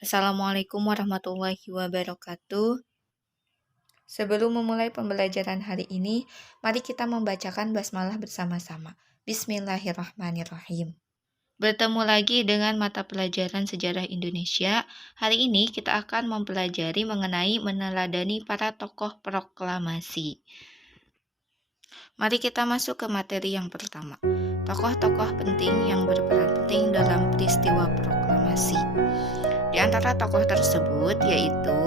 Assalamualaikum warahmatullahi wabarakatuh. Sebelum memulai pembelajaran hari ini, mari kita membacakan basmalah bersama-sama. Bismillahirrahmanirrahim. Bertemu lagi dengan mata pelajaran sejarah Indonesia. Hari ini kita akan mempelajari mengenai meneladani para tokoh proklamasi. Mari kita masuk ke materi yang pertama. Tokoh-tokoh penting yang berperan penting dalam peristiwa proklamasi. Di antara tokoh tersebut yaitu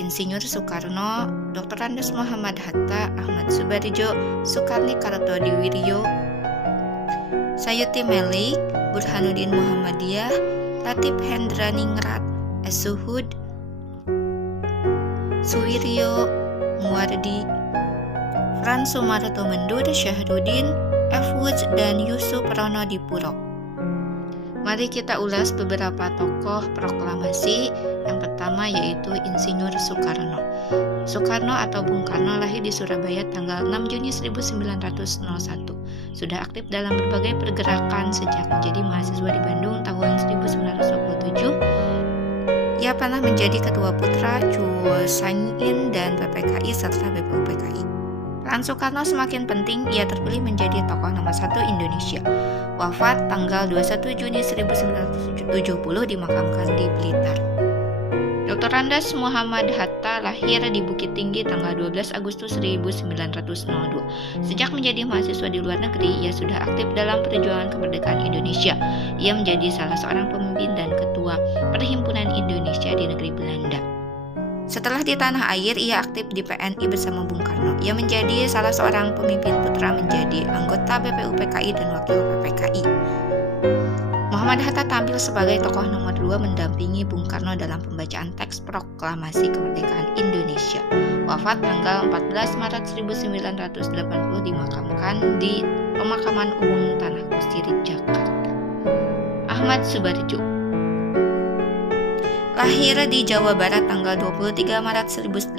Insinyur Soekarno, Dr. Andes Muhammad Hatta, Ahmad Subardjo, Sukarni Kartodiwiryo, Sayuti Melik, Burhanuddin Muhammadiyah, Latif Hendraningrat, Suhud, Suwiryo Muwardi, Frans Sumarto Mendur, Syahruddin, F. Woods, dan Yusuf Ronodipuro. Mari kita ulas beberapa tokoh proklamasi. Yang pertama yaitu Insinyur Soekarno. Soekarno atau Bung Karno lahir di Surabaya tanggal 6 Juni 1901. Sudah aktif dalam berbagai pergerakan sejak menjadi mahasiswa di Bandung tahun 1927. Ia pernah menjadi Ketua Putra, Chuo Sanyin, dan PPKI serta BPUPKI. Peran Soekarno semakin penting, ia terpilih menjadi tokoh nomor 1 Indonesia. Wafat tanggal 21 Juni 1970 dimakamkan di Blitar. Dr. Andes Muhammad Hatta lahir di Bukit Tinggi tanggal 12 Agustus 1902. Sejak menjadi mahasiswa di luar negeri, ia sudah aktif dalam perjuangan kemerdekaan Indonesia. Ia menjadi salah seorang pemimpin dan ketua Perhimpunan Indonesia di negeri Belanda. Setelah di tanah air, ia aktif di PNI bersama Bung Karno. Ia menjadi salah seorang pemimpin putra menjadi anggota BPUPKI dan wakil PPKI. Muhammad Hatta tampil sebagai tokoh nomor 2 mendampingi Bung Karno dalam pembacaan teks proklamasi kemerdekaan Indonesia. Wafat tanggal 14 Maret 1980 dimakamkan di Pemakaman Umum Tanah Kusir, Jakarta. Ahmad Subardjo lahir di Jawa Barat tanggal 23 Maret 1896.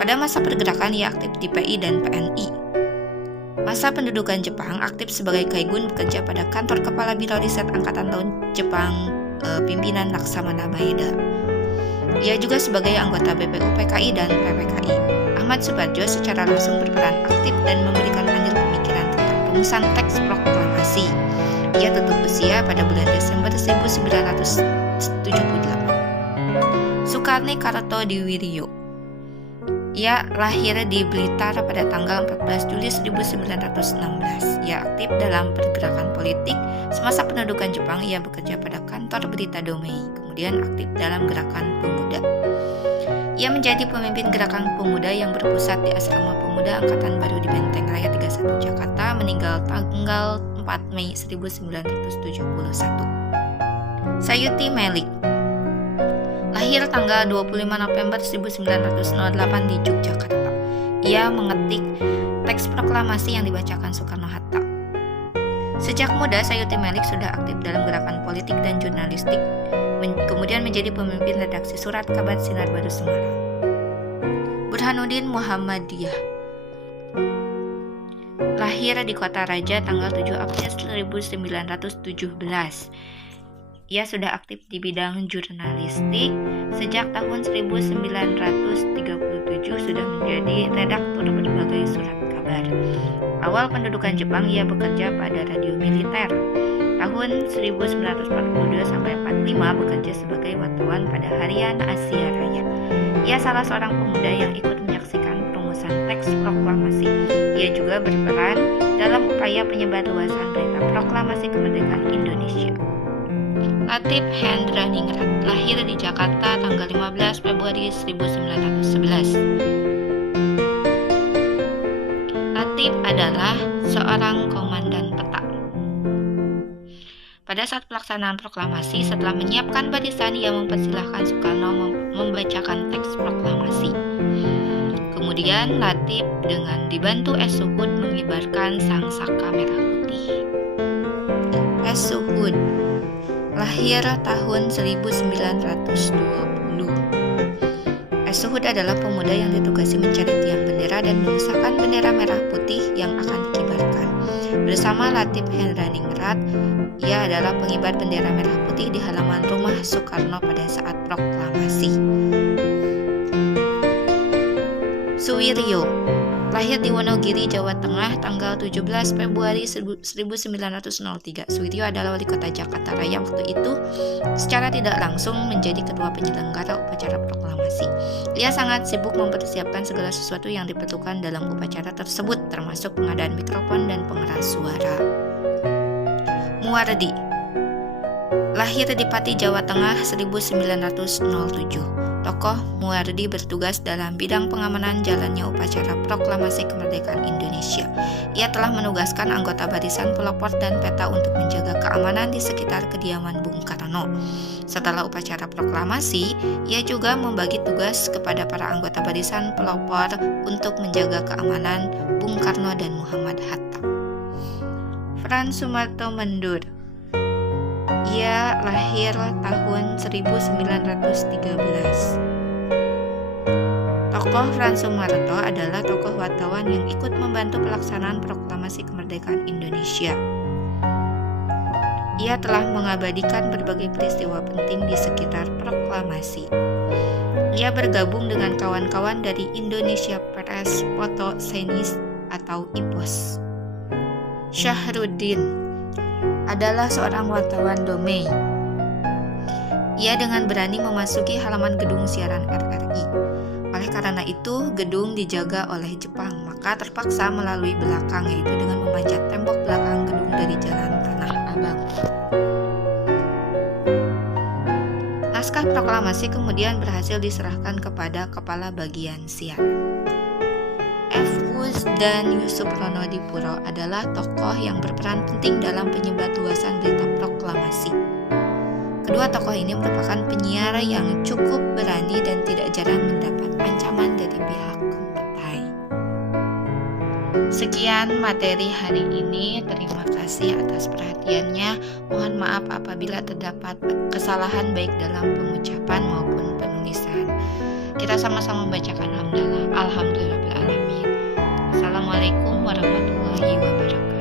Pada masa pergerakan ia aktif di PI dan PNI. Masa pendudukan Jepang aktif sebagai Kaigun, bekerja pada kantor Kepala Biro Riset Angkatan Laut Jepang, pimpinan Laksamana Maeda. Ia juga sebagai anggota BPUPKI dan PPKI. Ahmad Subardjo secara langsung berperan aktif dan memberikan andil pemikiran tentang rumusan teks proklamasi. Ia tutup usia pada bulan Desember 1978. Sukarni Kartodiwiryo. Ia lahir di Blitar pada tanggal 14 Juli 1916. Ia aktif dalam pergerakan politik. Semasa pendudukan Jepang, ia bekerja pada kantor Berita Domei, kemudian aktif dalam gerakan pemuda. Ia menjadi pemimpin gerakan pemuda yang berpusat di Asrama Pemuda Angkatan Baru di Benteng Raya 31 Jakarta, meninggal tanggal 4 Mei 1971. Sayuti Melik lahir tanggal 25 November 1908 di Yogyakarta. Ia mengetik teks proklamasi yang dibacakan Soekarno-Hatta. Sejak muda, Sayuti Melik sudah aktif dalam gerakan politik dan jurnalistik, kemudian menjadi pemimpin redaksi surat kabar Sinar Baru Semarang. Burhanuddin Muhammadiyah lahir di Kota Raja tanggal 7 April 1917. Ia sudah aktif di bidang jurnalistik. Sejak tahun 1937 sudah menjadi redaktur berbagai surat kabar. Awal pendudukan Jepang, ia bekerja pada radio militer. Tahun 1942 sampai 45 bekerja sebagai wartawan pada Harian Asia Raya. Ia salah seorang pemuda yang ikut menyaksikan perumusan teks proklamasi. Ia juga berperan dalam upaya penyebarluasan berita proklamasi kemerdekaan Indonesia. Latif Hendraningrat lahir di Jakarta tanggal 15 Februari 1911. Latif adalah seorang komandan peta. Pada saat pelaksanaan proklamasi, setelah menyiapkan barisan, ia mempersilahkan Soekarno membacakan teks proklamasi. Kemudian Latif dengan dibantu Suhud mengibarkan sang saka merah putih. Suhud lahir tahun 1920. As-Suhud adalah pemuda yang ditugasi mencari tiang bendera dan mengusahakan bendera merah putih yang akan dikibarkan. Bersama Latif Hendraningrat, ia adalah pengibar bendera merah putih di halaman rumah Soekarno pada saat proklamasi. Suwiryo lahir di Wonogiri, Jawa Tengah, tanggal 17 Februari 1903. Suwiryo adalah wali kota Jakarta Raya waktu itu. Secara tidak langsung menjadi ketua penyelenggara upacara proklamasi. Ia sangat sibuk mempersiapkan segala sesuatu yang diperlukan dalam upacara tersebut, termasuk pengadaan mikrofon dan pengeras suara. Muwardi lahir di Pati, Jawa Tengah 1907. Tokoh Muwardi bertugas dalam bidang pengamanan jalannya upacara proklamasi kemerdekaan Indonesia. Ia telah menugaskan anggota barisan pelopor dan peta untuk menjaga keamanan di sekitar kediaman Bung Karno. Setelah upacara proklamasi, ia juga membagi tugas kepada para anggota barisan pelopor untuk menjaga keamanan Bung Karno dan Muhammad Hatta. Frans Sumarto Mendur. Ia lahir tahun 1913. Tokoh Frans Sumarto adalah tokoh wartawan yang ikut membantu pelaksanaan proklamasi kemerdekaan Indonesia. Ia telah mengabadikan berbagai peristiwa penting di sekitar proklamasi. Ia bergabung dengan kawan-kawan dari Indonesia Press Photo Science atau IPOS. Syahruddin adalah seorang wartawan Domei. Ia dengan berani memasuki halaman gedung siaran RRI. Oleh karena itu, gedung dijaga oleh Jepang, maka terpaksa melalui belakang, yaitu dengan memanjat tembok belakang gedung dari Jalan Tanah Abang. Naskah proklamasi kemudian berhasil diserahkan kepada kepala bagian siaran. F.Uz dan Yusuf Ronodipuro adalah tokoh yang berperan penting dalam penyebarluasan berita proklamasi. Kedua tokoh ini merupakan penyiar yang cukup berani dan tidak jarang mendapat ancaman dari pihak kompetai. Sekian materi hari ini, terima kasih atas perhatiannya. Mohon maaf apabila terdapat kesalahan baik dalam pengucapan maupun penulisan. Kita sama-sama membacakan hamdalah. Alhamdulillahirabbil alamin. Assalamualaikum warahmatullahi wabarakatuh.